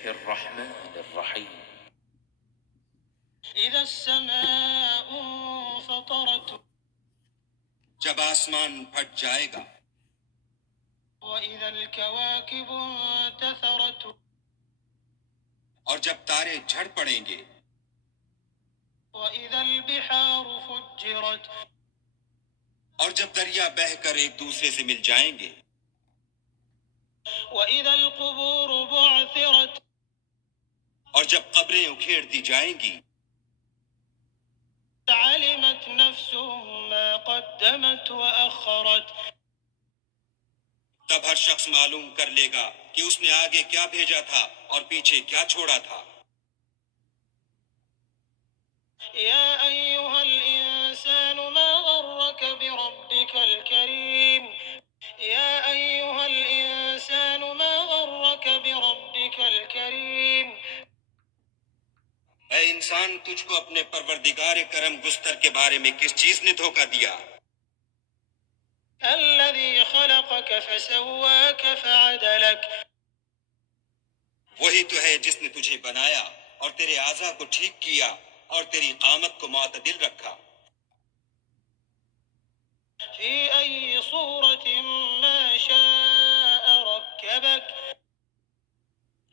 الله الرحمن الرحيم إذا السماء انفطرت جب آسمان پھٹ جائے گا، وإذا الكواكب انتثرت اور جب تارے جھڑ پڑیں گے، وإذا البحار فجرت اور جب دریا بہہ کر ایک دوسرے سے مل جائیں گے، وإذا القبور بعثرت اور جب قبریں اکھیڑ دی جائیں گی، علمت نفس ما قدمت وأخرت تب ہر شخص معلوم کر لے گا کہ اس نے آگے کیا بھیجا تھا اور پیچھے کیا چھوڑا تھا۔ يا أيها الإنسان ما غرك بربك الكريم يا أيها الإنسان ما غرك بربك الكريم اے انسان، تجھ کو اپنے پروردگار کرم گستر کے بارے میں کس چیز نے دھوکہ دیا؟ الذي خلقك فسواك فعدلك وہی تو ہے جس نے تجھے بنایا اور تیرے اعضاء کو ٹھیک کیا اور تیری قامت کو معتدل رکھا۔ في أي صورة ما شاء ركبك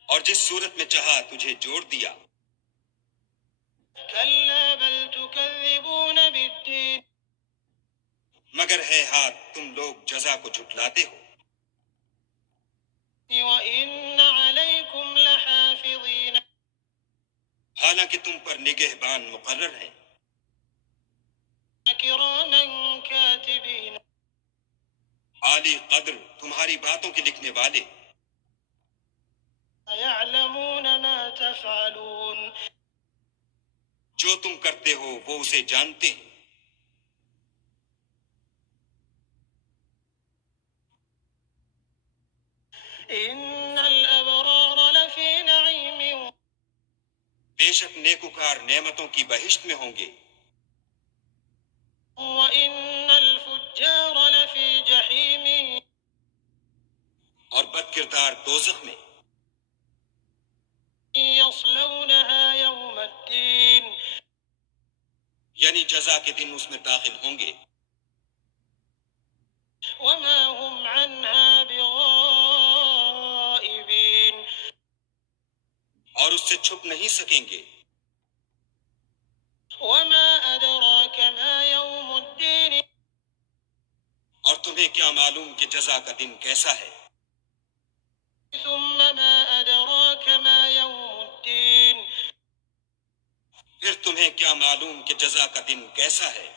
اور جس صورت میں چاہا تجھے جوڑ دیا۔ كلا بل تكذبون بالدين مگر ہے ہاتھ تم لوگ جزا کو جھٹلاتے ہو، وإن عليكم لحافظين حالانکہ تم پر نگہبان مقرر ہیں، كراما كاتبين عالی قدر تمہاری باتوں کے لکھنے والے، يعلمون ما تفعلون جو تم کرتے ہو وہ اسے جانتے ہیں۔ إن الأبرار لفي نعيم بے شک نیکوکار نعمتوں کی بہشت میں ہوں گے، وإن الفجار لفي جحيم اور بد کردار دوزخ میں، يصلونها يوم الدين یعنی جزا کے دن اس میں داخل ہوں گے، وما هم عنها بغائبين اور اس سے چھپ نہیں سکیں گے۔ وما أدراك ما يوم الدين اور تمہیں کیا معلوم کہ جزا کا دن کیسا ہے؟ ثم ما أدراك ما يوم الدين پھر تمہیں کیا معلوم کہ جزا کا دن کیسا ہے؟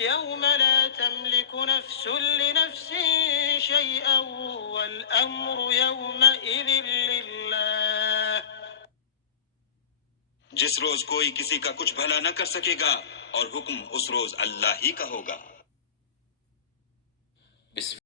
يوم لا تملك نفس لنفس شيئا والأمر يومئذ لله جس روز کوئی کسی کا کچھ بھلا نہ کر سکے گا اور حکم اس روز اللہ ہی کا ہوگا۔ بسم